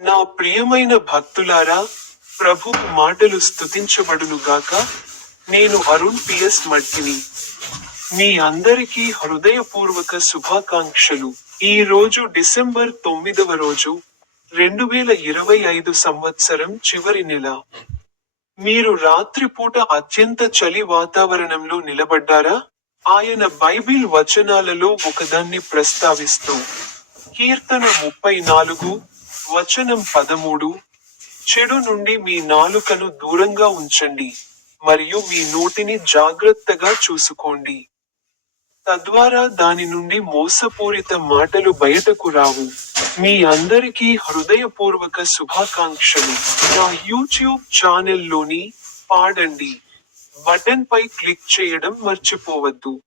నా ప్రియమైన భక్తులారా ప్రభు మాటలు స్తుతించబడునుగాక నేను అరుణ్ పిఎస్ మట్టిని మీ అందరికీ హృదయపూర్వక శుభాకాంక్షలు. ఈ రోజు డిసెంబర్ తొమ్మిదవ రోజు రెండు వేల ఇరవై ఐదు సంవత్సరం చివరి నెల. మీరు రాత్రిపూట అత్యంత చలి వాతావరణంలో నిలబడ్డారా? ఆయన బైబిల్ వచనాలలో ఒకదాన్ని ప్రస్తావిస్తూ కీర్తన ముప్పై నాలుగు వచనం పదమూడు. చెడు నుండి మీ నాలుకను దూరంగా ఉంచండి మరియు మీ నోటిని జాగ్రత్తగా చూసుకోండి. తద్వారా దాని నుండి మోసపూరిత మాటలు బయటకు రావు. మీ అందరికీ హృదయపూర్వక శుభాకాంక్షలు. నా యూట్యూబ్ ఛానల్లోని పాడండి. బటన్ పై క్లిక్ చేయడం మర్చిపోవద్దు.